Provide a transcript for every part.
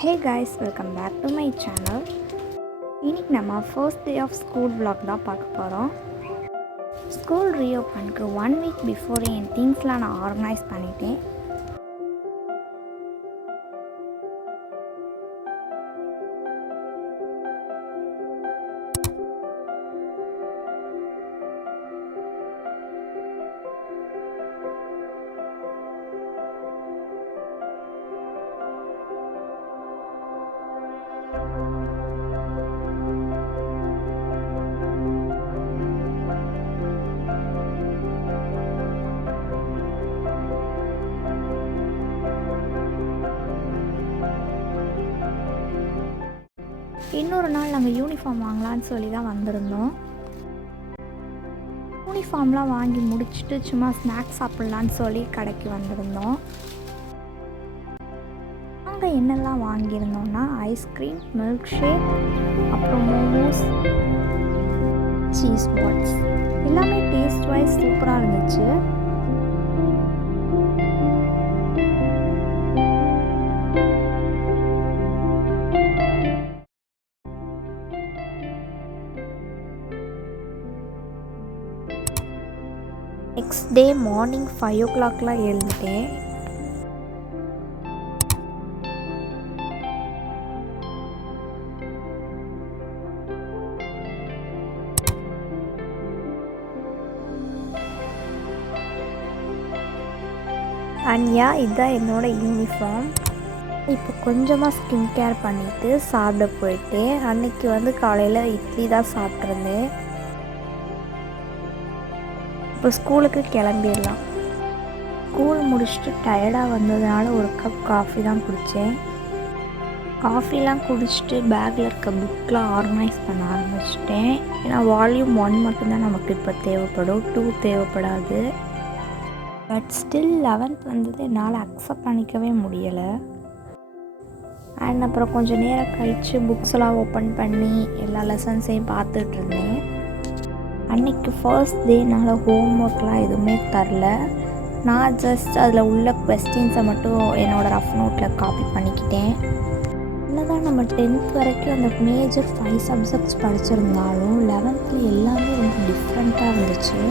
Hey guys, welcome back to my channel. இன்னைக்கு நம்ம first day of school vlog தான் பார்க்க போகிறோம். ஸ்கூல் ரீஓப்பனுக்கு 1 வீக் பிஃபோரே என் திங்ஸ்லாம் நான் ஆர்கனைஸ் பண்ணிட்டேன். இன்னொரு நாள் நாங்கள் யூனிஃபார்ம் வாங்கலான்னு சொல்லி தான் வந்திருந்தோம். யூனிஃபார்ம்லாம் வாங்கி முடிச்சுட்டு சும்மா ஸ்நாக்ஸ் சாப்பிட்லான்னு சொல்லி கடைக்கு வந்திருந்தோம். நாங்கள் என்னெல்லாம் வாங்கியிருந்தோம்னா ஐஸ்கிரீம், மில்க் ஷேக், அப்புறம் மோமோஸ், சீஸ் பால்ஸ் எல்லாமே டேஸ்ட் வைஸ் சூப்பராக இருந்துச்சு. Next day morning 5 o'clockலாம் எழுந்துட்டேன். அன்யா இதுதான் என்னோட யூனிஃபார்ம். இப்போ கொஞ்சமாக ஸ்கின் கேர் பண்ணிவிட்டு சாப்பிட போயிட்டேன். அன்னைக்கு காலையில் இட்லி தான் சாப்பிட்ருந்தேன். இப்போ ஸ்கூலுக்கு கிளம்பிடலாம். ஸ்கூல் முடிச்சுட்டு டயர்டாக வந்ததுனால ஒரு கப் காஃபி தான் குடித்தேன். காஃபிலாம் குடிச்சிட்டு பேக்கில் இருக்க புக்கெலாம் ஆர்கனைஸ் பண்ண ஆரம்பிச்சிட்டேன். ஏன்னா வால்யூம் 1 மட்டும்தான் நமக்கு இப்போ தேவைப்படும், 2 தேவைப்படாது. பட் ஸ்டில் 11th வந்தது என்னால் அக்செப்ட் பண்ணிக்கவே முடியலை. அண்ட் அப்புறம் கொஞ்சம் நேரம் கழித்து புக்ஸ்லாம் ஓப்பன் பண்ணி எல்லா லெசன்ஸையும் பார்த்துட்டு இருந்தேன். அன்றைக்கி ஃபர்ஸ்ட் டேனால் ஹோம் ஒர்க்லாம் எதுவுமே தரல. நான் ஜஸ்ட் அதில் உள்ள கொஸ்டின்ஸை மட்டும் என்னோடய ரஃப் நோட்டில் காப்பி பண்ணிக்கிட்டேன். என்னதான் நம்ம 10th வரைக்கும் அந்த மேஜர் 5 சப்ஜெக்ட்ஸ் படிச்சிருந்தாலும் 11th எல்லாமே ரொம்ப டிஃப்ரெண்ட்டாக இருந்துச்சு.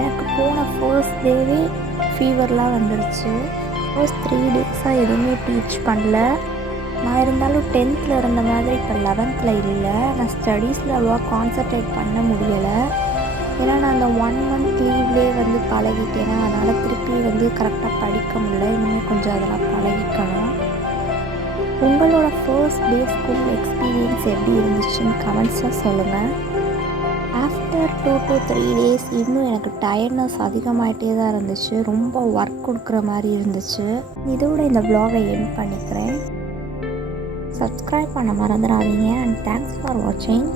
எனக்கு போன ஃபர்ஸ்ட் டேவே ஃபீவர்லாம் வந்துடுச்சு. ஃபர்ஸ்ட் 3 டேஸாக எதுவுமே டீச் பண்ணல. நான் இருந்தாலும் 10th இருந்த மாதிரி இப்போ 11th இல்லை. நான் ஸ்டடீஸில் அவ்வளோவா கான்சன்ட்ரேட் பண்ண முடியலை. ஏன்னா நான் அந்த 1 month லீவ்லேயே பழகிட்டேன்னா அதனால் திருப்பி கரெக்டாக படிக்க முடியல. இனிமேல் கொஞ்சம் அதெல்லாம் பழகிக்கணும். உங்களோட ஃபர்ஸ்ட் டே ஸ்கூல் எக்ஸ்பீரியன்ஸ் எப்படி இருந்துச்சுன்னு கமெண்ட்ஸில் சொல்லுங்கள். ஆஃப்டர் 2 to 3 days இன்னும் எனக்கு டயர்ட்னஸ் அதிகமாகிட்டே தான் இருந்துச்சு. ரொம்ப ஒர்க் கொடுக்குற மாதிரி இருந்துச்சு. இதோட இந்த vlog-ஐ எண்ட் பண்ணிக்கிறேன். சப்ஸ்கிரைப் பண்ண மறந்துடாதீங்க. அண்ட் தேங்க்ஸ் ஃபார் வாட்சிங்.